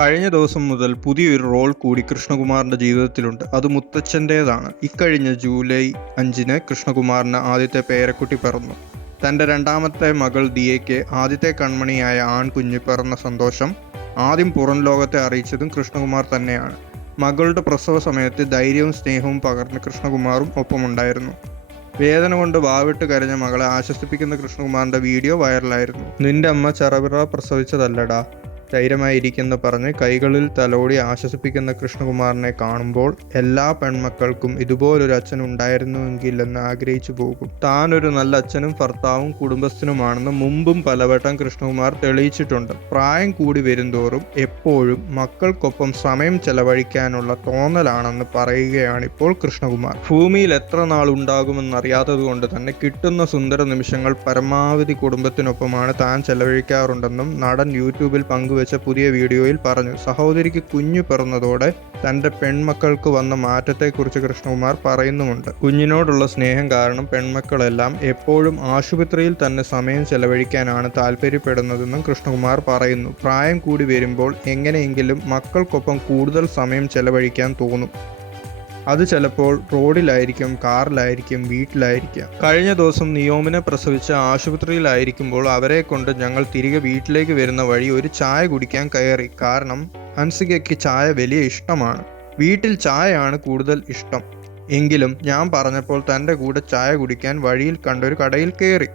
കഴിഞ്ഞ ദിവസം മുതൽ പുതിയൊരു റോൾ കൂടി കൃഷ്ണകുമാറിന്റെ ജീവിതത്തിലുണ്ട്. അത് മുത്തച്ഛൻ്റേതാണ്. ഇക്കഴിഞ്ഞ ജൂലൈ 5-ന് കൃഷ്ണകുമാറിന് ആദ്യത്തെ പേരക്കുട്ടി പിറന്നു. തൻ്റെ രണ്ടാമത്തെ മകൾ ദിയയ്ക്ക് ആദ്യത്തെ കൺമണിയായ ആൺകുഞ്ഞ് പിറന്ന സന്തോഷം ആദ്യം പുറം ലോകത്തെ അറിയിച്ചതും കൃഷ്ണകുമാർ തന്നെയാണ്. മകളുടെ പ്രസവ സമയത്ത് ധൈര്യവും സ്നേഹവും പകർന്ന് കൃഷ്ണകുമാറും ഒപ്പമുണ്ടായിരുന്നു. വേദന കൊണ്ട് വാവിട്ട് കരഞ്ഞ മകളെ ആശ്വസിപ്പിക്കുന്ന കൃഷ്ണകുമാറിന്റെ വീഡിയോ വൈറലായിരുന്നു. നിന്റെ അമ്മ ചറവിറ പ്രസവിച്ചതല്ലടാ, ധൈര്യമായിരിക്കെന്ന് പറഞ്ഞ് കൈകളിൽ തലോടി ആശ്വസിപ്പിക്കുന്ന കൃഷ്ണകുമാറിനെ കാണുമ്പോൾ എല്ലാ പെൺമക്കൾക്കും ഇതുപോലൊരു അച്ഛൻ ഉണ്ടായിരുന്നുവെങ്കിലെന്ന് ആഗ്രഹിച്ചു പോകും. താനൊരു നല്ല അച്ഛനും ഭർത്താവും കുടുംബസ്ഥനുമാണെന്ന് മുമ്പും പലവട്ടം കൃഷ്ണകുമാർ തെളിയിച്ചിട്ടുണ്ട്. പ്രായം കൂടി വരുന്തോറും എപ്പോഴും മക്കൾക്കൊപ്പം സമയം ചെലവഴിക്കാനുള്ള തോന്നലാണെന്ന് പറയുകയാണിപ്പോൾ കൃഷ്ണകുമാർ. ഭൂമിയിൽ എത്ര നാൾ ഉണ്ടാകുമെന്നറിയാത്തത് കൊണ്ട് തന്നെ കിട്ടുന്ന സുന്ദര നിമിഷങ്ങൾ പരമാവധി കുടുംബത്തിനൊപ്പമാണ് താൻ ചെലവഴിക്കാറുണ്ടെന്നും നടൻ യൂട്യൂബിൽ പങ്കുവെച്ച പുതിയ വീഡിയോയിൽ പറഞ്ഞു. സഹോദരിക്ക് കുഞ്ഞു പിറന്നതോടെ തൻ്റെ പെൺമക്കൾക്ക് വന്ന മാറ്റത്തെക്കുറിച്ച് കൃഷ്ണകുമാർ പറയുന്നുമുണ്ട്. കുഞ്ഞിനോടുള്ള സ്നേഹം കാരണം പെൺമക്കളെല്ലാം എപ്പോഴും ആശുപത്രിയിൽ തന്നെ സമയം ചെലവഴിക്കാനാണ് താല്പര്യപ്പെടുന്നതെന്നും കൃഷ്ണകുമാർ പറയുന്നു. പ്രായം കൂടി വരുമ്പോൾ എങ്ങനെയെങ്കിലും മക്കൾക്കൊപ്പം കൂടുതൽ സമയം ചെലവഴിക്കാൻ തോന്നും. അത് ചിലപ്പോൾ റോഡിലായിരിക്കും, കാറിലായിരിക്കും, വീട്ടിലായിരിക്കാം. കഴിഞ്ഞ ദിവസം നിയോമിനെ പ്രസവിച്ച് ആശുപത്രിയിലായിരിക്കുമ്പോൾ അവരെ കൊണ്ട് ഞങ്ങൾ തിരികെ വീട്ടിലേക്ക് വരുന്ന വഴി ഒരു ചായ കുടിക്കാൻ കയറി. കാരണം ഹൻസികയ്ക്ക് ചായ വലിയ ഇഷ്ടമാണ്. വീട്ടിൽ ചായയാണ് കൂടുതൽ ഇഷ്ടം. എങ്കിലും ഞാൻ പറഞ്ഞപ്പോൾ തൻ്റെ കൂടെ ചായ കുടിക്കാൻ വഴിയിൽ കണ്ടൊരു കടയിൽ കയറി.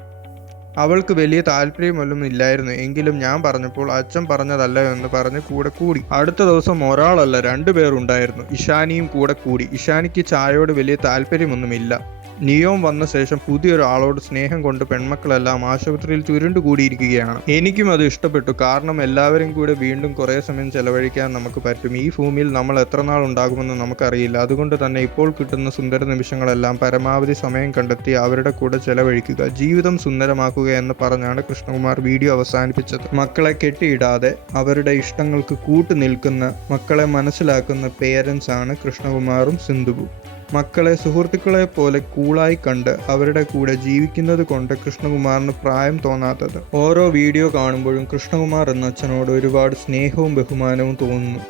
അവൾക്ക് വലിയ താല്പര്യമൊന്നും ഇല്ലായിരുന്നു. എങ്കിലും ഞാൻ പറഞ്ഞപ്പോൾ അച്ഛൻ പറഞ്ഞതല്ല എന്ന് പറഞ്ഞ് കൂടെ കൂടി. അടുത്ത ദിവസം ഒരാളല്ല 2 പേർ ഉണ്ടായിരുന്നു. ഇഷാനിയും കൂടെ കൂടി. ഇഷാനിക്ക് ചായയോട് വലിയ താല്പര്യമൊന്നുമില്ല. നിയോം വന്ന ശേഷം പുതിയൊരാളോട് സ്നേഹം കൊണ്ട് പെൺമക്കളെല്ലാം ആശുപത്രിയിൽ ചുരുണ്ടുകൂടിയിരിക്കുകയാണ്. എനിക്കും അത് ഇഷ്ടപ്പെട്ടു. കാരണം എല്ലാവരും കൂടെ വീണ്ടും കുറേ സമയം ചെലവഴിക്കാൻ നമുക്ക് പറ്റും. ഈ ഭൂമിയിൽ നമ്മൾ എത്ര നാൾ ഉണ്ടാകുമെന്ന് നമുക്കറിയില്ല. അതുകൊണ്ട് തന്നെ ഇപ്പോൾ കിട്ടുന്ന സുന്ദര നിമിഷങ്ങളെല്ലാം പരമാവധി സമയം കണ്ടെത്തി അവരുടെ കൂടെ ചെലവഴിക്കുക, ജീവിതം സുന്ദരമാക്കുക എന്ന് പറഞ്ഞാണ് കൃഷ്ണകുമാർ വീഡിയോ അവസാനിപ്പിച്ചത്. മക്കളെ കെട്ടിയിടാതെ അവരുടെ ഇഷ്ടങ്ങൾക്ക് കൂട്ടുനിൽക്കുന്ന, മക്കളെ മനസ്സിലാക്കുന്ന പേരൻസ് ആണ് കൃഷ്ണകുമാറും സിന്ധുവും. മക്കളെ സുഹൃത്തുക്കളെ പോലെ കൂളായി കണ്ട് അവരുടെ കൂടെ ജീവിക്കുന്നത് കൊണ്ട് കൃഷ്ണകുമാറിന് പ്രായം തോന്നാത്തത്. ഓരോ വീഡിയോ കാണുമ്പോഴും കൃഷ്ണകുമാർ എന്ന അച്ഛനോട് ഒരുപാട് സ്നേഹവും ബഹുമാനവും തോന്നുന്നു.